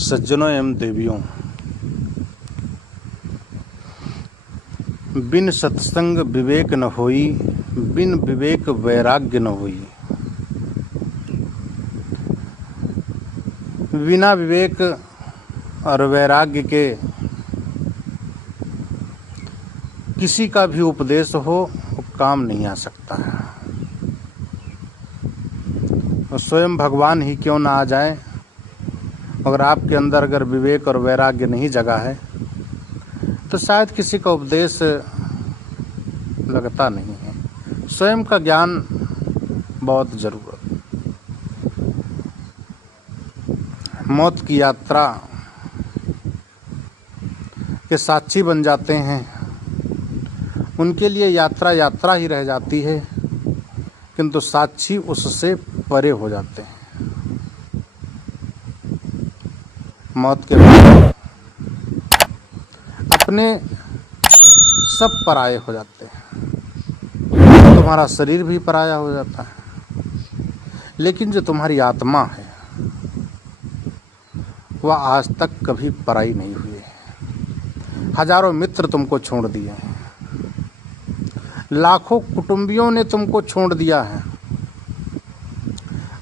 सज्जनों एवं देवियों, बिन सत्संग विवेक न होई, बिन विवेक वैराग्य न होई। बिना विवेक और वैराग्य के किसी का भी उपदेश हो वो काम नहीं आ सकता है। और स्वयं भगवान ही क्यों ना आ जाए, अगर आपके अंदर अगर विवेक और वैराग्य नहीं जगा है तो शायद किसी का उपदेश लगता नहीं है। स्वयं का ज्ञान बहुत जरूरत। मौत की यात्रा के साक्षी बन जाते हैं, उनके लिए यात्रा यात्रा ही रह जाती है, किंतु साक्षी उससे परे हो जाते हैं। मौत के बाद अपने सब पराये हो जाते हैं। तुम्हारा शरीर भी पराया हो जाता है, लेकिन जो तुम्हारी आत्मा है वह आज तक कभी पराई नहीं हुई है। हजारों मित्र तुमको छोड़ दिए हैं, लाखों कुटुंबियों ने तुमको छोड़ दिया है,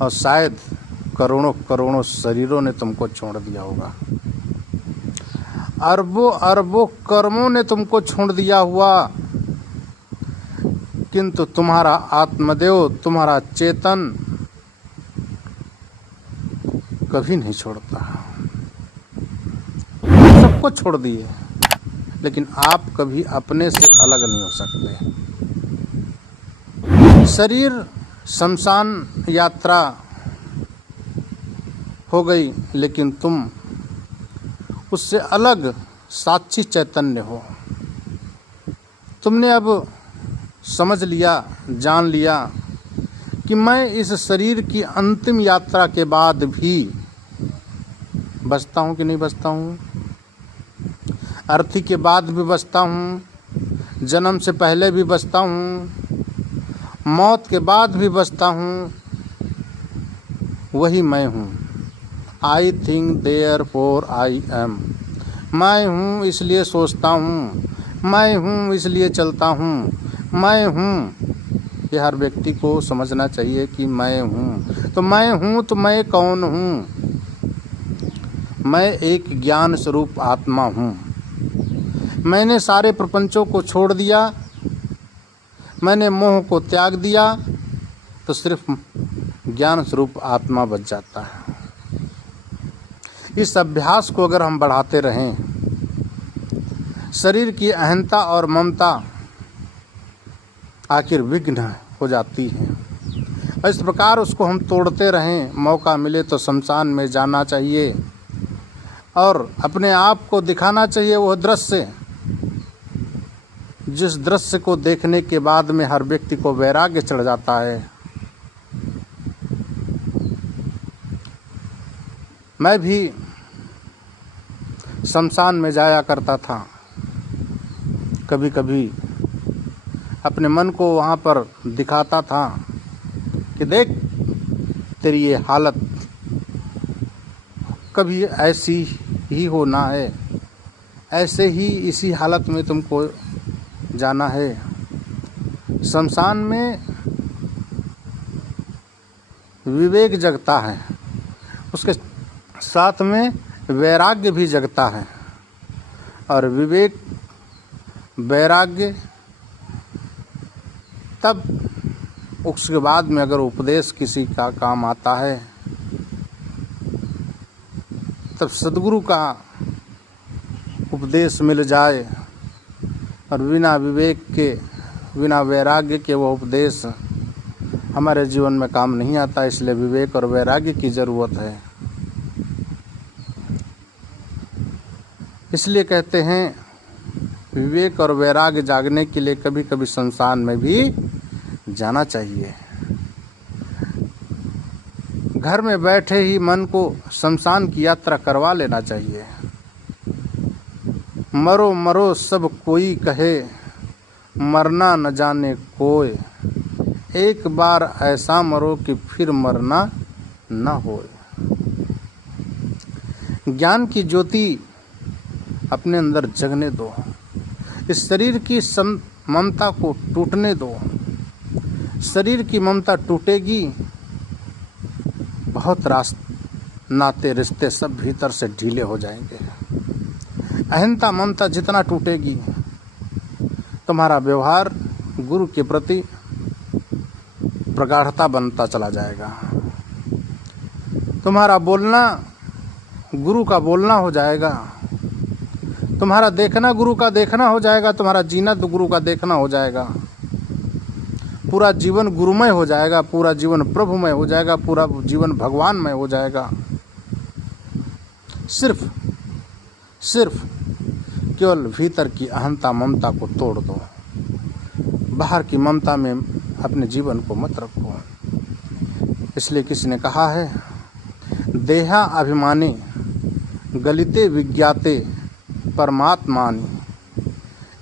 और शायद करोड़ों करोड़ों शरीरों ने तुमको छोड़ दिया होगा। अरबों अरबों कर्मों ने तुमको छोड़ दिया हुआ, किंतु तुम्हारा आत्मदेव, तुम्हारा चेतन कभी नहीं छोड़ता। सबको छोड़ दिए, लेकिन आप कभी अपने से अलग नहीं हो सकते। शरीर शमशान यात्रा हो गई, लेकिन तुम उससे अलग साक्षी चैतन्य हो। तुमने अब समझ लिया, जान लिया कि मैं इस शरीर की अंतिम यात्रा के बाद भी बचता हूँ कि नहीं बचता हूँ, अर्थी के बाद भी बचता हूँ, जन्म से पहले भी बचता हूँ, मौत के बाद भी बचता हूँ। वही मैं हूँ। I think therefore I am. मैं हूँ इसलिए सोचता हूँ, मैं हूँ इसलिए चलता हूँ, मैं हूँ। ये हर व्यक्ति को समझना चाहिए कि मैं हूँ। तो मैं हूँ तो मैं कौन हूँ? मैं एक ज्ञान स्वरूप आत्मा हूँ। मैंने सारे प्रपंचों को छोड़ दिया, मैंने मोह को त्याग दिया, तो सिर्फ ज्ञान स्वरूप आत्मा बच जाता है। इस अभ्यास को अगर हम बढ़ाते रहें, शरीर की अहंता और ममता आखिर विघ्न हो जाती है। इस प्रकार उसको हम तोड़ते रहें। मौका मिले तो शमशान में जाना चाहिए और अपने आप को दिखाना चाहिए वह दृश्य, जिस दृश्य को देखने के बाद में हर व्यक्ति को वैराग्य चढ़ जाता है। मैं भी शमशान में जाया करता था, कभी कभी अपने मन को वहाँ पर दिखाता था कि देख तेरी ये हालत कभी ऐसी ही होना है, ऐसे ही इसी हालत में तुमको जाना है। शमशान में विवेक जगता है, उसके साथ में वैराग्य भी जगता है, और विवेक वैराग्य तब उसके बाद में अगर उपदेश किसी का काम आता है, तब सद्गुरु का उपदेश मिल जाए, और बिना विवेक के, बिना वैराग्य के वो उपदेश हमारे जीवन में काम नहीं आता। इसलिए विवेक और वैराग्य की ज़रूरत है। इसलिए कहते हैं विवेक और वैराग्य जागने के लिए कभी कभी शमशान में भी जाना चाहिए। घर में बैठे ही मन को शमशान की यात्रा करवा लेना चाहिए। मरो मरो सब कोई कहे, मरना न जाने कोय, एक बार ऐसा मरो कि फिर मरना न होए। ज्ञान की ज्योति अपने अंदर जगने दो। इस शरीर की ममता को टूटने दो। शरीर की ममता टूटेगी, बहुत नाते रिश्ते सब भीतर से ढीले हो जाएंगे। अहंता ममता जितना टूटेगी, तुम्हारा व्यवहार गुरु के प्रति प्रगाढ़ता बनता चला जाएगा। तुम्हारा बोलना गुरु का बोलना हो जाएगा। तुम्हारा देखना गुरु का देखना हो जाएगा। तुम्हारा जीना तो गुरु का देखना हो जाएगा। पूरा जीवन गुरुमय हो जाएगा। पूरा जीवन प्रभुमय हो जाएगा। पूरा जीवन भगवानमय हो जाएगा। सिर्फ केवल भीतर की अहंता ममता को तोड़ दो। बाहर की ममता में अपने जीवन को मत रखो। इसलिए किसी ने कहा है, देहा अभिमानी गलिते विज्ञाते परमात्मानि,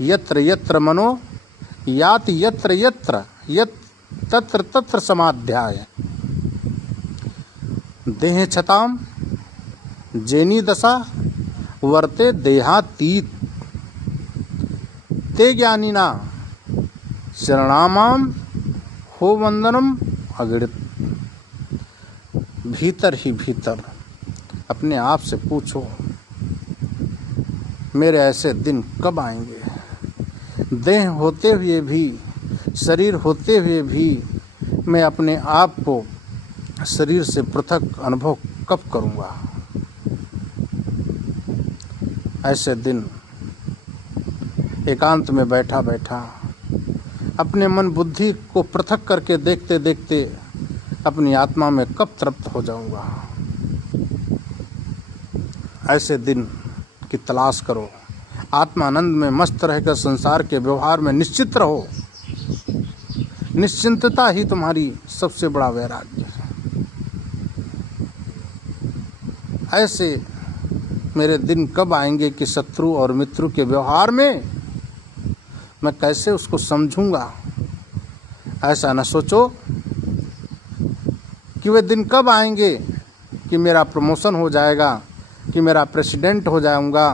यत्र यत्र मनो याति यत्र यत्र तत्र तत्र समाध्याय। देह छताम जेनी दशा वर्ते देहातीत, ते ज्ञानिना शरणामाम हो वंदनम अगणित। भीतर ही भीतर अपने आप से पूछो, मेरे ऐसे दिन कब आएंगे? देह होते हुए भी, शरीर होते हुए भी मैं अपने आप को शरीर से पृथक अनुभव कब करूँगा? ऐसे दिन एकांत में बैठा बैठा अपने मन बुद्धि को पृथक करके देखते देखते अपनी आत्मा में कब तृप्त हो जाऊंगा? ऐसे दिन की तलाश करो। आत्मानंद में मस्त रहकर संसार के व्यवहार में निश्चित रहो। निश्चिंतता ही तुम्हारी सबसे बड़ा वैराग्य है। ऐसे मेरे दिन कब आएंगे कि शत्रु और मित्र के व्यवहार में मैं कैसे उसको समझूंगा? ऐसा न सोचो कि वे दिन कब आएंगे कि मेरा प्रमोशन हो जाएगा, कि मेरा प्रेसिडेंट हो जाऊंगा,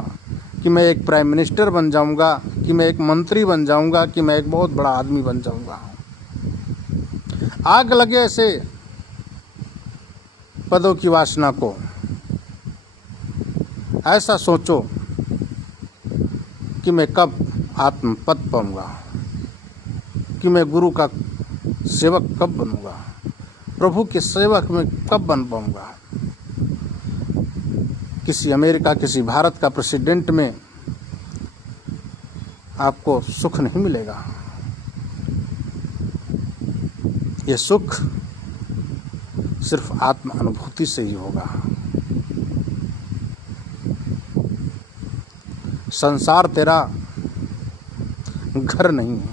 कि मैं एक प्राइम मिनिस्टर बन जाऊंगा, कि मैं एक मंत्री बन जाऊंगा, कि मैं एक बहुत बड़ा आदमी बन जाऊंगा। आग लगे ऐसे पदों की वासना को। ऐसा सोचो कि मैं कब आत्म पद पाऊंगा, कि मैं गुरु का सेवक कब बनूंगा, प्रभु के सेवक में कब बन पाऊंगा। किसी अमेरिका, किसी भारत का प्रेसिडेंट में आपको सुख नहीं मिलेगा। ये सुख सिर्फ आत्म अनुभूति से ही होगा। संसार तेरा घर नहीं है,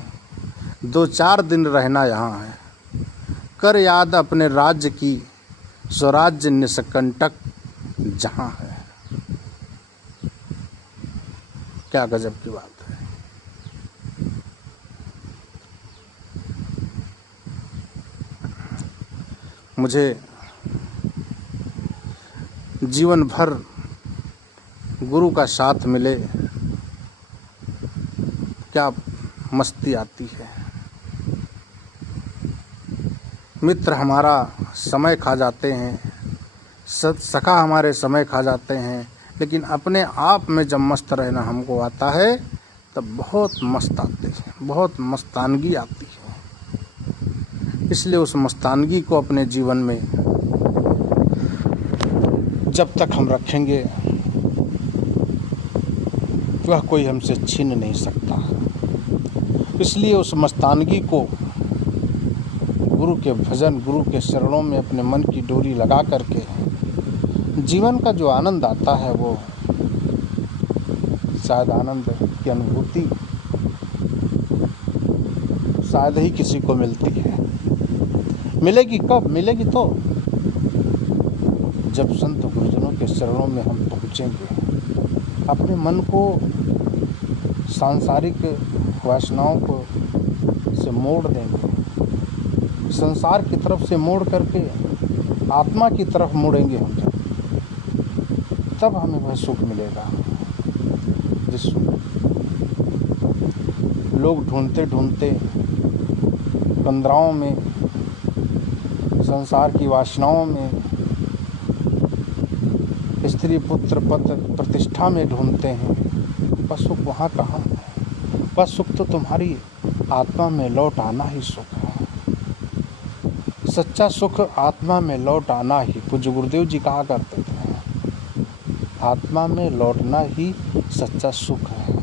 2-4 दिन रहना यहाँ है। कर याद अपने राज्य की, स्वराज्य निष्कंटक जहाँ है। क्या गजब की बात है। मुझे जीवन भर गुरु का साथ मिले, क्या मस्ती आती है। मित्र हमारा समय खा जाते हैं, सखा हमारे समय खा जाते हैं, लेकिन अपने आप में जब मस्त रहना हमको आता है तब बहुत मस्त आते हैं, बहुत मस्तानगी आती है। इसलिए उस मस्तानगी को अपने जीवन में जब तक हम रखेंगे वह कोई हमसे छीन नहीं सकता। इसलिए उस मस्तानगी को गुरु के भजन, गुरु के शरणों में अपने मन की डोरी लगा करके जीवन का जो आनंद आता है, वो शायद आनंद की अनुभूति शायद ही किसी को मिलती है। मिलेगी कब? मिलेगी तो जब संत गुरुजनों के चरणों में हम पहुँचेंगे, अपने मन को सांसारिक वासनाओं को से मोड़ देंगे, संसार की तरफ से मोड़ करके आत्मा की तरफ मुड़ेंगे हम। तब हमें वह सुख मिलेगा जिस लोग ढूंढते ढूंढते कंदराओं में, संसार की वासनाओं में, स्त्री पुत्र पद प्रतिष्ठा में ढूंढते हैं, वह सुख वहाँ कहाँ है? वह सुख तो तुम्हारी आत्मा में लौट आना ही सुख है। सच्चा सुख आत्मा में लौट आना ही, पूज्य गुरुदेव जी कहा करते थे, आत्मा में लौटना ही सच्चा सुख है।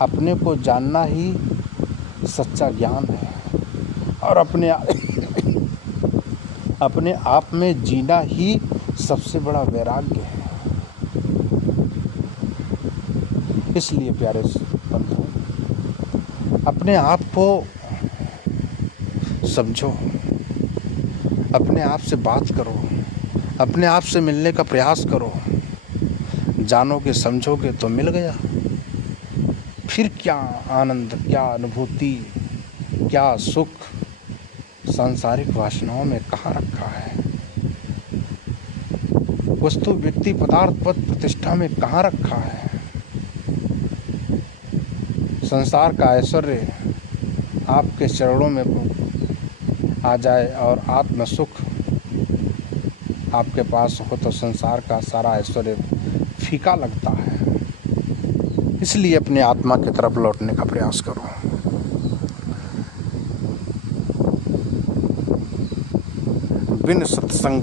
अपने को जानना ही सच्चा ज्ञान है और अपने आप में जीना ही सबसे बड़ा वैराग्य है। इसलिए प्यारे बंधु, अपने आप को समझो, अपने आप से बात करो, अपने आप से मिलने का प्रयास करो। जानोगे समझोगे तो मिल गया। फिर क्या आनंद, क्या अनुभूति, क्या सुख सांसारिक वासनाओं में कहाँ रखा है? वस्तु व्यक्ति पदार्थ पद प्रतिष्ठा में कहाँ रखा है? संसार का ऐश्वर्य आपके चरणों में आ जाए और आत्म सुख आपके पास हो तो संसार का सारा ऐश्वर्य फीका लगता है। इसलिए अपने आत्मा की तरफ लौटने का प्रयास करो। बिन सत्संग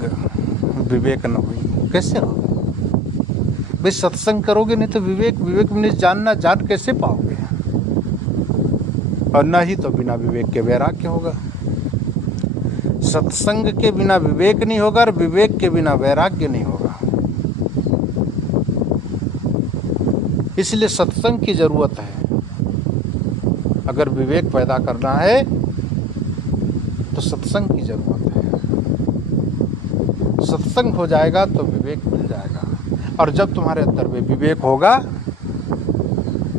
विवेक न हुई। कैसे हो भाई? सत्संग करोगे नहीं तो विवेक बिना जानना जान कैसे पाओगे? और न ही तो बिना विवेक के वैराग्य होगा। सत्संग के बिना विवेक नहीं होगा और विवेक के बिना वैराग्य नहीं होगा। इसलिए सत्संग की जरूरत है। अगर विवेक पैदा करना है तो सत्संग की जरूरत है। सत्संग हो जाएगा तो विवेक मिल जाएगा और जब तुम्हारे अंदर में विवेक होगा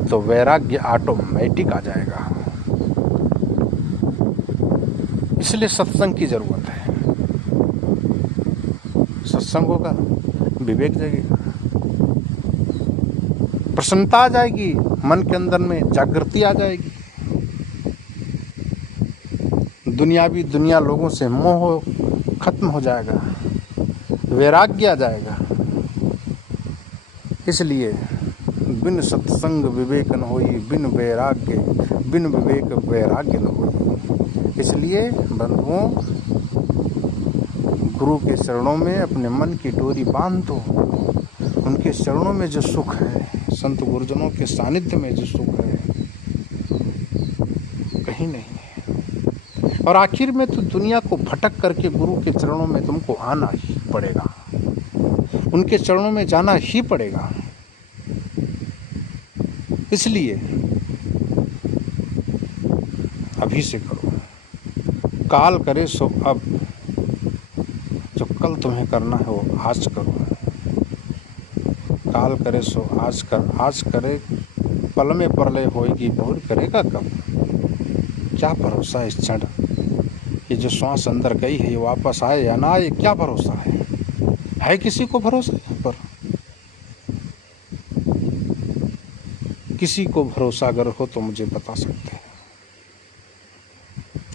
तो वैराग्य ऑटोमेटिक आ जाएगा। इसलिए सत्संग की जरूरत है। सत्संग होगा, विवेक जाएगा, प्रसन्नता आ जाएगी, मन के अंदर में जागृति आ जाएगी, दुनिया लोगों से मोह खत्म हो जाएगा, वैराग्य आ जाएगा। इसलिए बिन सत्संग विवेक न होई, बिन विवेक वैराग्य न होई। इसलिए बंधुओं, गुरु के चरणों में अपने मन की डोरी बांध दो। उनके चरणों में जो सुख है, संत गुरुजनों के सानिध्य में जो सुख है, कहीं नहीं है। और आखिर में तो दुनिया को भटक करके गुरु के चरणों में तुमको आना ही पड़ेगा, उनके चरणों में जाना ही पड़ेगा। इसलिए अभी से करो। काल करे सो अब, जो कल तुम्हें करना है वो आज करो। काल करे सो आज कर, आज करे पल में प्रलय होएगी, बहुर करेगा कब? क्या भरोसा इस क्षण? ये जो श्वास अंदर गई है ये वापस आए या ना आए, क्या भरोसा है किसी को भरोसा यहाँ पर? किसी को भरोसा अगर हो तो मुझे बता सकते हैं।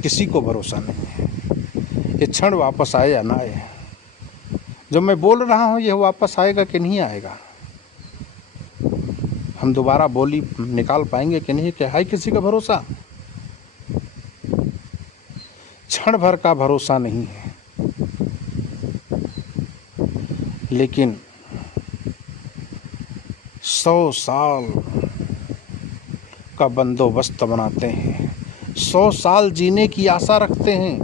किसी को भरोसा नहीं है ये क्षण वापस आए या ना आए। जो मैं बोल रहा हूँ ये वापस आएगा कि नहीं आएगा? हम दोबारा बोली निकाल पाएंगे कि नहीं? क्या है किसी का भरोसा? क्षण भर का भरोसा नहीं है। लेकिन 100 साल का बंदोबस्त बनाते हैं, 100 साल जीने की आशा रखते हैं।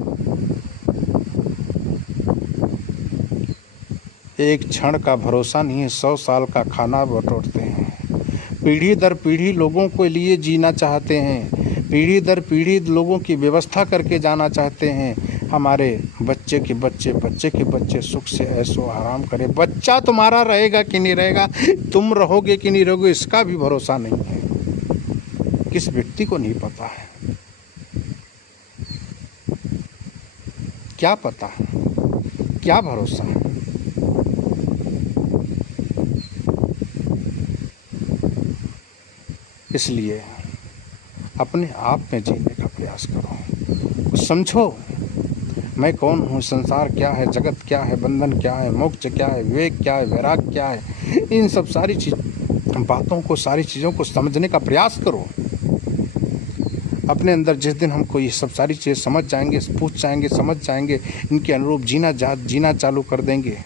एक क्षण का भरोसा नहीं है, 100 साल का खाना बटोरते हैं। पीढ़ी दर पीढ़ी लोगों के लिए जीना चाहते हैं, पीढ़ी दर पीढ़ी लोगों की व्यवस्था करके जाना चाहते हैं। हमारे बच्चे के बच्चे सुख से ऐशो आराम करे। बच्चा तुम्हारा रहेगा कि नहीं रहेगा, तुम रहोगे कि नहीं रहोगे, इसका भी भरोसा नहीं है। किस व्यक्ति को नहीं पता है? क्या पता, क्या भरोसा? इसलिए अपने आप में जीने का प्रयास करो। समझो मैं कौन हूँ, संसार क्या है, जगत क्या है, बंधन क्या है, मोक्ष क्या है, विवेक क्या है, वैराग्य क्या है। इन सब सारी बातों को, सारी चीज़ों को समझने का प्रयास करो। अपने अंदर जिस दिन हमको ये सब सारी चीज़ें समझ जाएंगे, पूछ जाएंगे, समझ जाएंगे, इनके अनुरूप जीना चालू कर देंगे,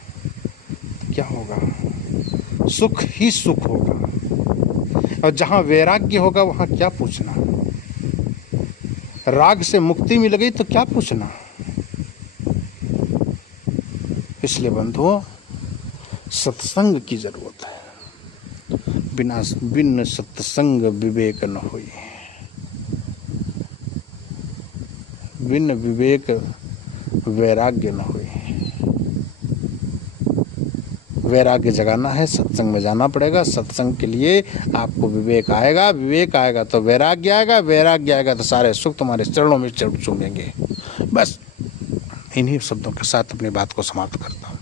क्या होगा? सुख ही सुख होगा। और जहाँ वैराग्य होगा वहाँ क्या पूछना? राग से मुक्ति मिल गई तो क्या पूछना? इसलिए बंधुओं, सत्संग की जरूरत है। बिन सत्संग विवेक न होई, बिन विवेक वैराग्य न होई। वैराग्य जगाना है, सत्संग में जाना पड़ेगा। सत्संग के लिए आपको विवेक आएगा, विवेक आएगा तो वैराग्य आएगा, वैराग्य आएगा तो सारे सुख तुम्हारे चरणों में चूमेंगे। बस इन्हीं शब्दों के साथ अपनी बात को समाप्त करता हूँ।